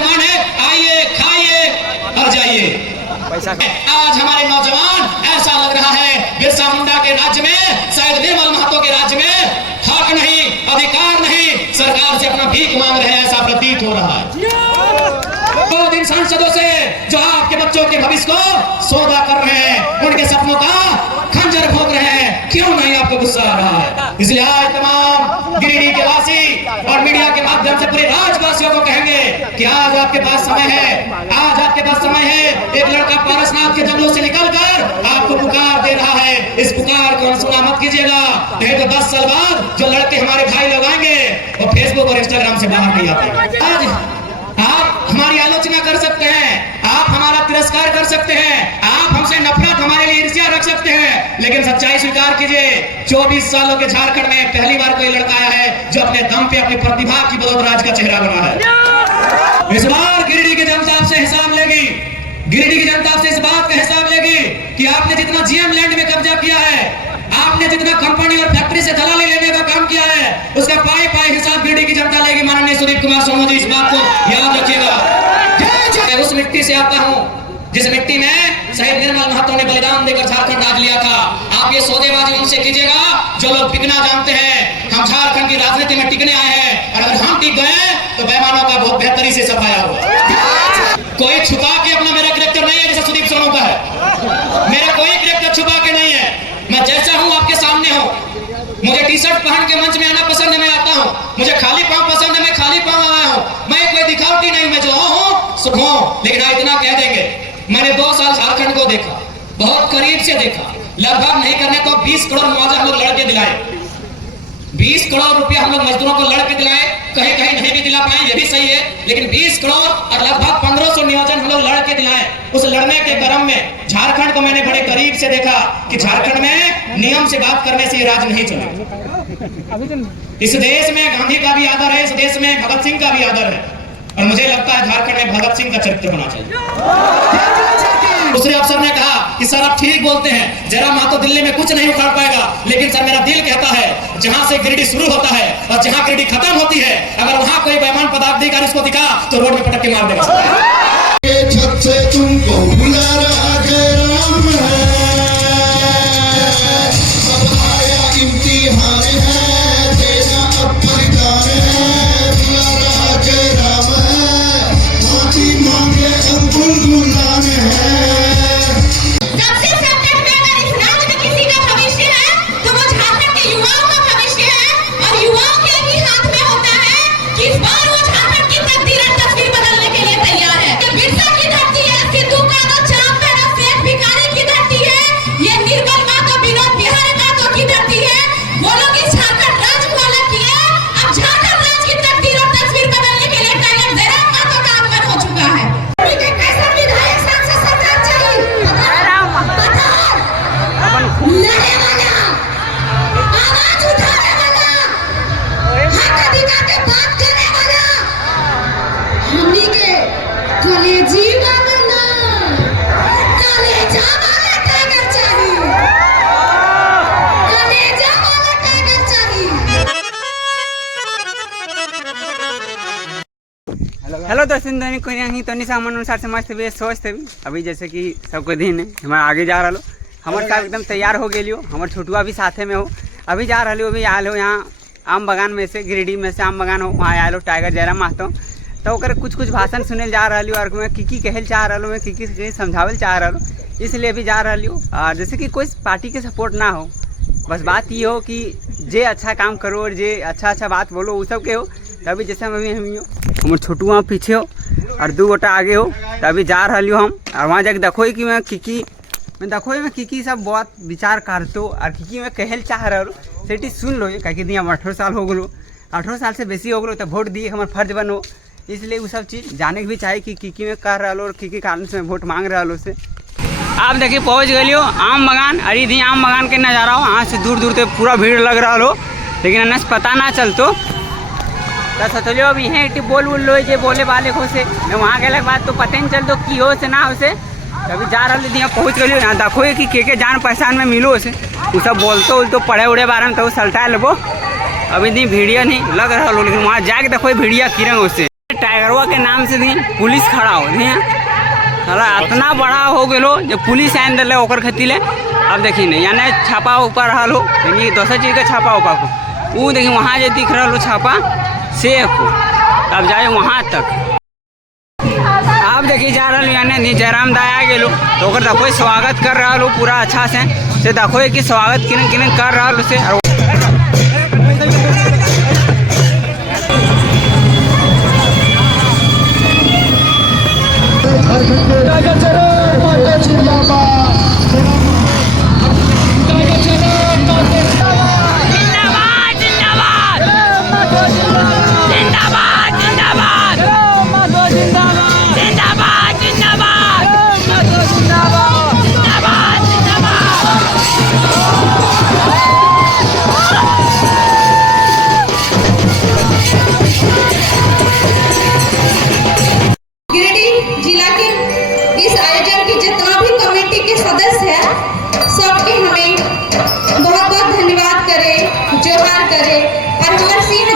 नौजवान है, आइए खाइए और जाइए। आज हमारे नौजवान ऐसा लग रहा है बिरसा मुंडा के राज्य में, शायद निर्मल महतो के राज्य में हक नहीं, अधिकार नहीं, सरकार से अपना भीख मांग रहे हैं, ऐसा प्रतीत हो रहा है। 2 दिन सांसदों से जो आपके बच्चों के भविष्य को सौदा कर रहे हैं, उनके सपनों का खंजर भोग रहे हैं, क्यों नहीं आपको गुस्सा आ रहा है? इसलिए आज तमाम गिरिडीह के वासी और मीडिया के माध्यम से पूरे राज्यवासियों को कहेंगे कि आज आपके पास समय है, आज आपके पास समय है। एक लड़का पारसनाथ के जंगलों से निकलकर आपको पुकार दे रहा है, इस पुकार को अनसुना मत कीजिएगा, नहीं तो 10 साल बाद जो लड़के हमारे भाई लोग आएंगे वो फेसबुक और इंस्टाग्राम से बाहर नहीं आते। आज आप हमारी आलोचना कर सकते हैं, आप हमारा तिरस्कार कर सकते हैं, आप हमसे नफरत, हमारे लिए ईर्ष्या रख सकते हैं, लेकिन सच्चाई स्वीकार कीजिए, 24 सालों के झारखंड में पहली बार कोई लड़का आया है जो अपने दम पे, अपनी प्रतिभा की बदौलत राज्य का चेहरा बना है। इस बार गिरिडीह की जनता आपसे हिसाब लेगी, गिरिडीह की जनता आपसे इस बात का हिसाब लेगी कि आपने जितना जीएम लैंड में कब्जा किया है, आपने जितना कंपनी और फैक्ट्री से दलाली लेने का काम किया है, उसका पाई पाई हिसाब गिरिडीह की जनता लेगी। माननीय सुदीप कुमार सोनू जी, इस बात को याद रखिएगा। मैं उस मिट्टी से आता हूँ जिस मिट्टी में शहीद निर्मल महतो ने बलिदान देकर झारखंड राज लिया था। आप ये सौदेबाजी उनसे कीजिएगा जो लोग टिकना जानते हैं। हम झारखंड की राजनीति में टिकने आए हैं, और अगर हम टिक गए तो बेईमानों का बहुत बेहतरी से सफाया होगा। कोई छुपा के अपना मेरा कैरेक्टर नहीं है जैसे सुदीप सोनू का है, मेरा कोई कैरेक्टर छुपा के नहीं है, मैं जैसा हूं आपके सामने हूं। मुझे टी शर्ट पहन के मंच में आना पसंद है, मैं आता हूं। मुझे खाली पांव पसंद है, मैं खाली पांव आया हूं। मैं कोई दिखावटी नहीं, मैं जो हूं सुख हूं। लेकिन आप इतना कह देंगे, मैंने 2 साल झारखंड को देखा, बहुत करीब से देखा, लगभग नहीं करने तो 20 करोड़ मुआवजा हम लोग लड़के दिलाए, 20 करोड़ रुपया हम लोग मजदूरों को लड़के दिलाए, कहीं कहीं नहीं भी दिला पाए, ये भी सही है, लेकिन 20 करोड़ और लगभग 1500 नियोजन हम लोग लड़के दिलाए। उस लड़ने के क्रम में झारखंड को मैंने बड़े करीब से देखा कि झारखंड में नियम से बात करने से राज नहीं चलेगा। इस देश में गांधी का भी आदर है, इस देश में भगत सिंह का भी आदर है, और मुझे लगता है झारखंड में भगत सिंह का चरित्र होना चाहिए। दूसरे अफसर ने कहा कि सर आप ठीक बोलते हैं, जरा महतो दिल्ली में कुछ नहीं उखाड़ पाएगा, लेकिन सर मेरा दिल कहता है जहां से गिरिडीह शुरू होता है और जहां गिरिडीह खत्म होती है, अगर वहां कोई बेईमान पदाधिकारी उसको दिखा तो रोड में पटक के मार देगा। छत से तुमको बुला रहा राम है, अब आया इम्तिहान है, देना अब परिदान है, बुला रहा राम है, माफी मांगे अब गुनगुनान है। हेलो दोस्तों, दैनिक कोई नहीं तो सामान अनुसार से मस्त भी स्वस्थ भी। अभी जैसे कि सबको दिन है, हमारा आगे जा रहा लो, हमारे साथ एकदम तैयार हो गए लियो, हमारे छोटुआ भी साथे में हो। अभी जा रहा लो, अभी आए हो यहाँ आम बगान में से, गिरिडीह में से आम बगान हो, वहाँ आए लो टाइगर जयराम महतो, तो ओकर कुछ भाषण सुने जा रहा लियो, और मैं की कहल चाह रहा, मैं की समझावल चाह रहा, इसलिए अभी जा रहा लियो। और जैसे कि कोई पार्टी के सपोर्ट ना हो, बस बात ये हो कि जे अच्छा काम करो और जे अच्छा बात बोलो वो सब के हो। तभी जैसे हम हो, हमारे छोटू वहाँ पीछे हो और 2 गोटा आगे हो, तभी जा रहा लियो हम। और वहाँ जाके देखो कि मैं की सब बहुत विचार करतो, और की मैं कहल चाह रहा सेठी सुन लो, कहीं दी हम 18 साल हो गलो, 18 साल से बेसी हो गलो, तो वोट दिए हमारे फर्ज बनो, इसलिए वो सब चीज़ जाने के भी चाहिए कि में कर रहा और की कारण से वोट मांग रहा से। आप देखिए पहुँच गए हो आम बगान, अरे दी आम बगान के नज़ारा हो, यहाँ से दूर दूर तक पूरा भीड़ लग रहा हो, लेकिन अनस पता ना चलतो सोचलियो अब यहीं इटी बोल लो जे बोले वाले को से, मैं वहाँ गए बात तो पता नहीं चलतो की हो से ना हो से। अभी जा रहा यहाँ पहुँच गए, यहाँ देखो कि के जान पहचान में मिलो से, वो सब बोलते तो पढ़े उड़े बारे में तो सल्टा लेबो। अभी दी भीड़िया नहीं लग रहा हो, लेकिन वहाँ जाके देखो भीड़िया किरण उससे टाइगरवा के नाम से दी पुलिस खड़ा हो दी साला इतना बड़ा हो गलो जो पुलिस आन दिले ओकर खतीले। अब देखी नहीं यानी छापा ऊपर रहा लो देखिए दूसरा चीज़ का छापा उपा को वो देखिए वहाँ जो दिख रहा लो छापा सेफ अब जाए वहाँ तक। आप देखिए जा रहा यानी जयराम दाई आ गेलो तो ओकर देखो स्वागत कर रहा लो पूरा अच्छा से देखो कि स्वागत किन किन कर रहा लो से।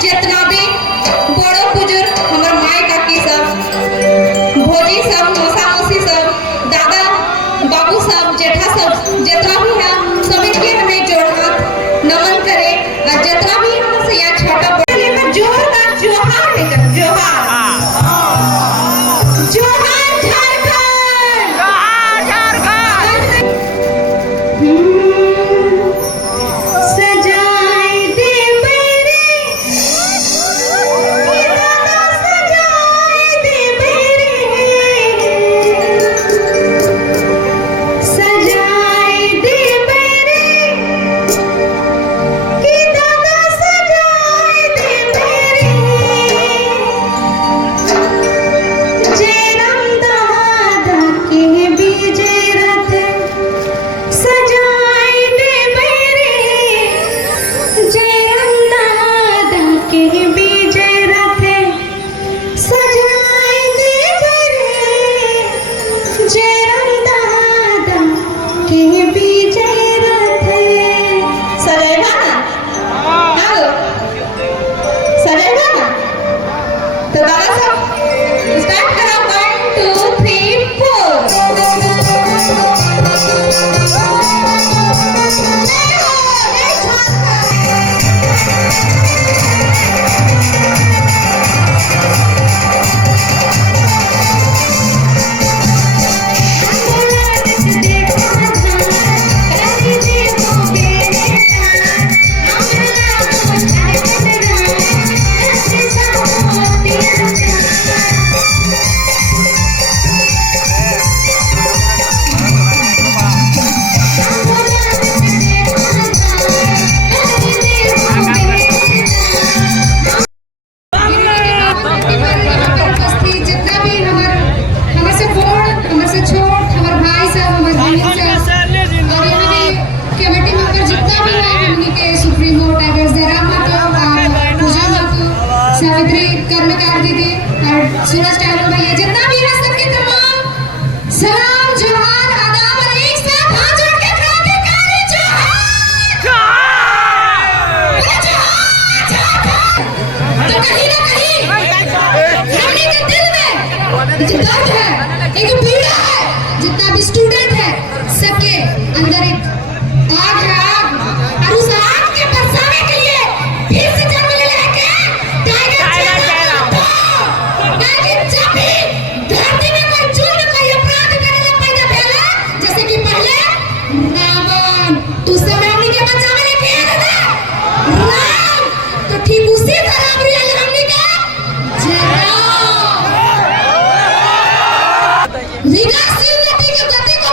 जितना भी बड़ो बुजुर्ग हमारे माई काकी सब भोजी सब मौसा मौसी सब दादा बाबू सब जेठा सब जितना भी है सभी के हमें जोड़ हाथ नमन करे और जितना भी हमसे यहाँ छोटा बड़ा लेकर जोरदार जोहार लेकर जोहार जोहार झारखंड सजाए दे मेरे सजाए दे मेरे सजाए दे मेरे कि दादा सजाए दे मेरे जयराम दादा के विजय रथ सजाए दे मेरे जयराम दादा के विजय रथ सजाए दे मेरे जयराम दादा के विजय रथ सजाएगा ना हेलो सजाएगा ना तो दादा सब स्टार्ट करो 1 2 3 4 जितना भी हमसे बड़ हमसे छोट हमारे भाई सब हमारे बहन सब और यहाँ भी कमेटी मेंबर जितना भी है हमनी के सुप्रीमो टाइगर्स जयराम महतो पूजा महतो सावित्री कर्मकार दीदी और सूरज टाइगर भैया जितना भी है सबके तमाम सलाम जोहार आदाब और एक साथ हाथ जोड़ के क्रांतिकारी जोहार तो कहीं ना कहीं हमने के दिल में जो दर्द है एक पीड़ा है जितना भी स्टूडेंट है सबके अंदर एक आग है आग और उस आग के बरसाने के लिए फिर से जन्म ले लेके टाइगर जब भी धरती में कोई जुर्म कोई अपराध करेला पैदा भेला जैसे कि पहले रावण तू समय हमनी के बचावे लेके आया ना राम तो ठीक उसी तरह भी हमनी के जयराम विकासशील नीति की गति को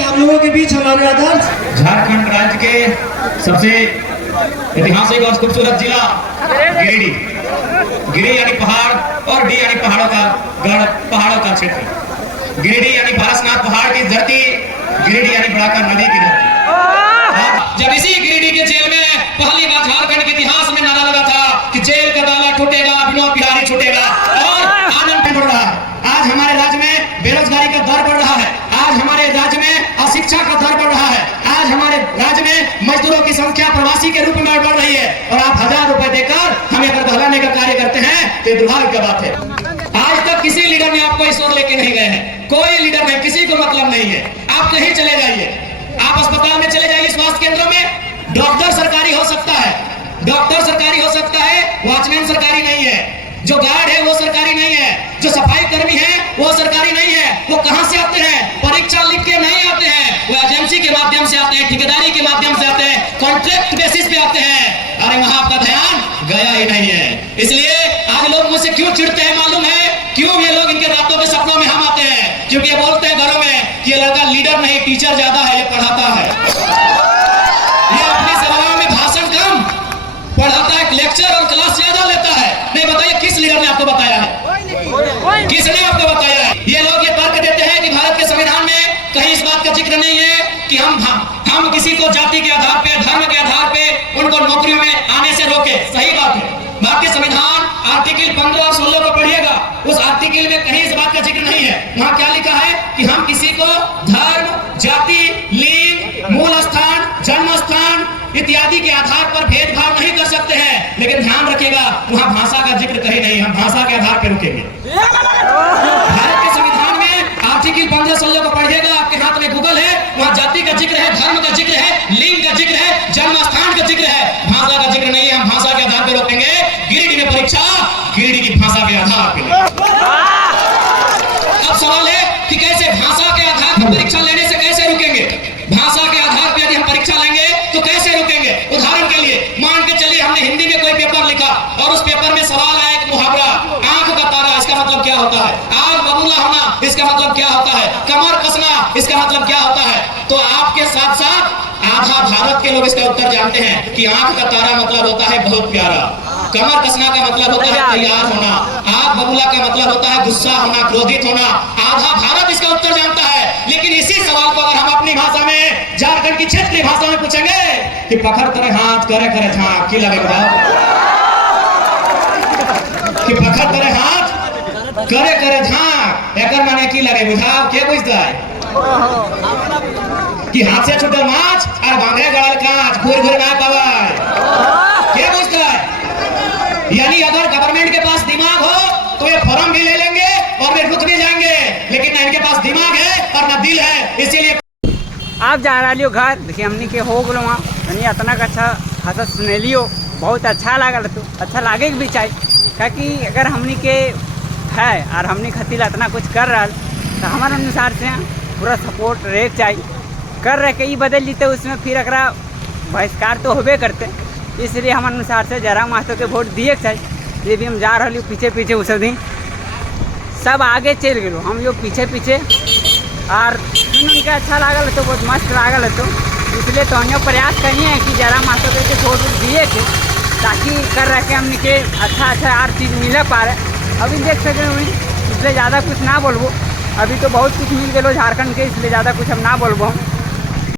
हम लोगों के बीच हमारे आदर्श झारखंड राज्य के सबसे ऐतिहासिक और खूबसूरत जिला गिरिडीह। गिरी यानी पहाड़ और डी यानी पहाड़ों का गढ़, पहाड़ों का क्षेत्र। गिरिडीह यानी पारसनाथ पहाड़ की धरती, गिरिडीह यानी बड़ाका नदी की धरती। जब इसी गिरिडीह के जेल में पहली बार झारखंड के इतिहास में नारा लगा था कि जेल का ताला टूटेगा, विनोद बिहारी छूटेगा, और आनंद बढ़ रहा है। आज हमारे राज्य में बेरोजगारी का दर बढ़ रहा है। आज हमारे राज्य में अशिक्षा का दर बढ़ रहा है। आज हमारे राज्य में मजदूरों की संख्या प्रवासी के रूप में बढ़ रही है, और आप 1000 रुपए देकर हमें अगर बहलाने का कार्य करते हैं तो दुर्भाग्य की बात है। आज तक किसी लीडर ने आपको इस ओर लेके नहीं गए हैं। कोई लीडर नहीं, किसी को मतलब नहीं है। आप कहीं चले जाइए, आप अस्पताल में चले जाइए, स्वास्थ्य केंद्रों में डॉक्टर सरकारी हो सकता है, डॉक्टर सरकारी हो सकता है, वॉचमैन सरकारी नहीं है, जो गार्ड है वो सरकारी नहीं है, जो सफाई कर्मी है वो सरकारी नहीं है। वो कहां से आते हैं? परीक्षा लिख के नहीं आते हैं, वो एजेंसी के माध्यम से आते हैं, ठेकेदारी के माध्यम से आते हैं, कॉन्ट्रैक्ट बेसिस पे आते हैं। अरे वहां आपका ध्यान गया ही नहीं है। इसलिए आज लोग मुझसे क्यों चिढ़ते हैं मालूम है? क्यों ये लोग इनके रातों के सपनों में हम आते हैं? क्योंकि ये बोलते हैं घरों में कि ये लड़का लीडर नहीं टीचर ज्यादा है, ये पढ़ाता है, ये अपनी सभाओं में भाषण कम पढ़ाता है, लेक्चर और क्लास ज्यादा लेता है। नहीं बताइए किस लीडर ने आपको बताया है? किसने आपको बताया है? ये लोग ये तर्क देते हैं कि भारत के संविधान में कहीं इस बात का जिक्र नहीं है कि हम किसी को जाति के आधार पे, धर्म के आधार पे उनको नौकरियों में आने से रोके। सही बात है। भारतीय संविधान आर्टिकल 15 और 16 को पढ़िएगा, उस आर्टिकल में कहीं इस बात का जिक्र नहीं है। वहां क्या लिखा है कि हम किसी को धर्म, जाति, लिंग, मूल स्थान, जन्म स्थान इत्यादि के आधार पर भेदभाव नहीं कर सकते हैं। लेकिन ध्यान रखिएगा, वहां भाषा का जिक्र कहीं नहीं, हम भाषा के आधार पर रुकेंगे। भारत के संविधान में आर्टिकल 15-16 को पढ़िएगा, आपके हाथ में गूगल है, वहां जाति का जिक्र है, धर्म का जिक्र है, लिंग का जिक्र है, जन्म स्थान का जिक्र है, भाषा का जिक्र नहीं है। हम भाषा के आधार पर रोकेंगे। गिरिडीह में परीक्षा गिरिडीह की भाषा के आधार पर। अब सवाल है कि कैसे भाषा के आधार पर परीक्षा लेने से कैसे रुकेंगे? भाषा के आधार पर यदि हम परीक्षा लेंगे तो कैसे रुकेंगे? उदाहरण के लिए मान के चलिए हमने हिंदी में कोई पेपर लिखा और उस पेपर में सवाल आया एक मुहावरा, आंख का तारा, इसका मतलब क्या होता है? आग बबूला होना, इसका मतलब क्या होता है? कमर कसना, इसका मतलब क्या होता है? तो आपके साथ साथ आधा भारत के लोग इसका उत्तर जानते हैं कि आंख का तारा मतलब होता है बहुत प्यारा, कमर कसना का मतलब होता है तैयार होना, आग बबूला का मतलब होता है गुस्सा होना, क्रोधित होना। आधा भारत इसका उत्तर जानता है। लेकिन इसी सवाल को अगर हम अपनी भाषा में, झारखंड की क्षेत्रीय भाषा में पूछेंगे कि पकड़ करे हाथ करे करे झाँक की लगे बताओ, कि पकड़ करे हाथ करे करे झाँक एकर माने की लगे बुझाओ? के बुझता है कि हाथ से छूटल माछ और बांधे गड़ल कांच घूर घूर ना पावे? के बुझता है? यानी अगर गवर्नमेंट के पास दिमाग हो तो ये फॉर्म भी ले लेंगे और वे रुक भी जाएंगे, लेकिन ना इनके पास दिमाग है और ना दिल है। इसीलिए आप जा रहा लियो घर, देखिए हमने के हो गलो वहाँ इतना अच्छा खासा सुने लियो, बहुत अच्छा लागल। तो अच्छा लागे भी चाहिए, क्योंकि अगर हमने के है और हमने खतिल इतना कुछ कर रहा तो हमारे अनुसार से पूरा सपोर्ट रहे चाहिए। कर रहे के बदल जीते उसमें फिर अगरा बहिष्कार तो होबे करते, इसलिए हमारे अनुसार से जयराम महतो के वोट दिए चाहिए। ये भी हम जा रही पीछे पीछे उस दिन सब आगे चल गए, हम यो पीछे पीछे, और सुन उनके अच्छा लागल तो बहुत मस्त लागल तो इसलिए तो हम प्रयास करिए कि जयराम महतो के वोट दिए थे ताकि कर रखे हमने के अच्छा हर चीज़ मिले पा रहे। अभी देख सके हुई, इसलिए ज़्यादा कुछ ना बोलबो, अभी तो बहुत कुछ मिल गए झारखंड के, इसलिए ज़्यादा कुछ हम ना बोलबो।